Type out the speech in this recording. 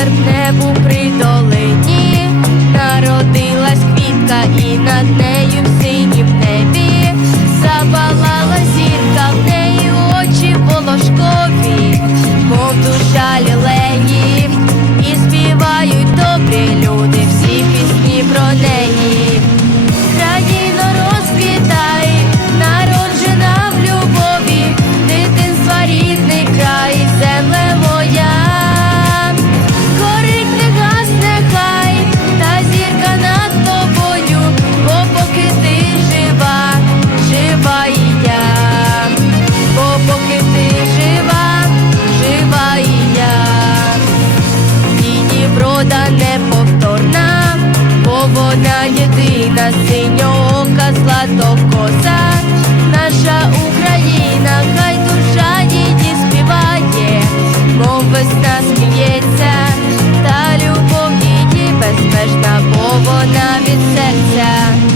вітер в небу при долині, народилась квітка і над нею в сині. Україна, синьо ока, златокоса, наша Україна, хай душа її співає, мов весна сміється, та любов її безпечна бо вона від серця.